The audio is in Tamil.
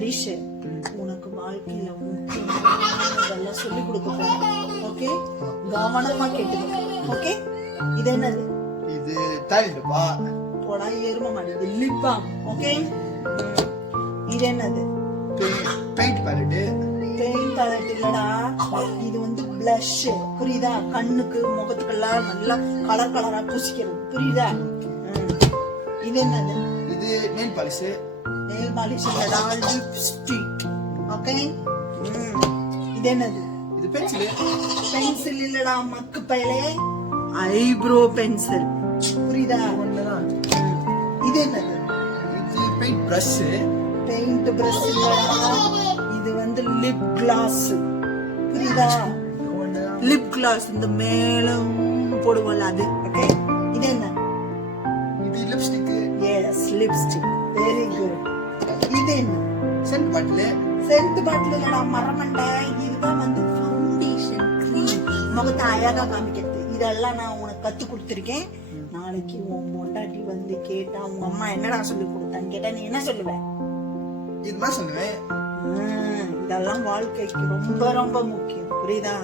ஹரிஷ், உனக்கு வாழ்க்கையில முக்கியமானதெல்லாம் சொல்லி கொடுக்க போறேன். ஓகே, கவனமா கேட்டுக்க. ஓகே, இது என்னது? இது டைல்டுப்பா. போடா எரும மாடு. இது லிப் பாம். ஓகே, இது என்னது? Paint ballot. பெயிண்ட் பேலட் இல்லடா, இது வந்து blush. புரியுதா? கண்ணுக்கு முகத்துக்கெல்லாம் நல்லா கலர் கலரா பூசிக்கிறது. புரியுதா? இது என்னது? இது நெயில் பாலிஷ். நெயில் பாலிஷ் இல்லடா, லிப்ஸ்டிக். ஓகே, இது என்னது? இது பென்சில். பென்சில் இல்லடா மக்கு பயலே, ஐப்ரோ பென்சில். புரியுதா? இது என்னது? இது பெயிண்ட் பிரஷ். பெயிண்ட் பிரஷ் இல்லடா, இது வந்து லிப் கிளாஸ். புரியுதா? லிப் கிளாஸ் இந்த மேலும் போடுவோம்ல அது. ஓகே, இது என்ன? இது lipstick. Yes, lipstick. Very good. இது என்ன? சென்ட் பாட்டில். சென்ட் பாட்டில் இல்லடா மரமண்டை, இதுதான் வந்து ஃபவுண்டேஷன் க்ரீம், முகத்தை அழகா காமிக்கிறது. இதெல்லாம் நான் உனக்கு கத்து கொடுத்துருக்கேன். நாளைக்கு உன் பொண்டாட்டி வந்து கேட்டா உங்க அம்மா என்னடா சொல்லி கொடுத்தான்னு கேட்டா நீ என்ன சொல்லுவ? இதுதான் சொல்லுவேன். இதெல்லாம் வாழ்க்கைக்கு ரொம்ப ரொம்ப முக்கியம். புரியுதா?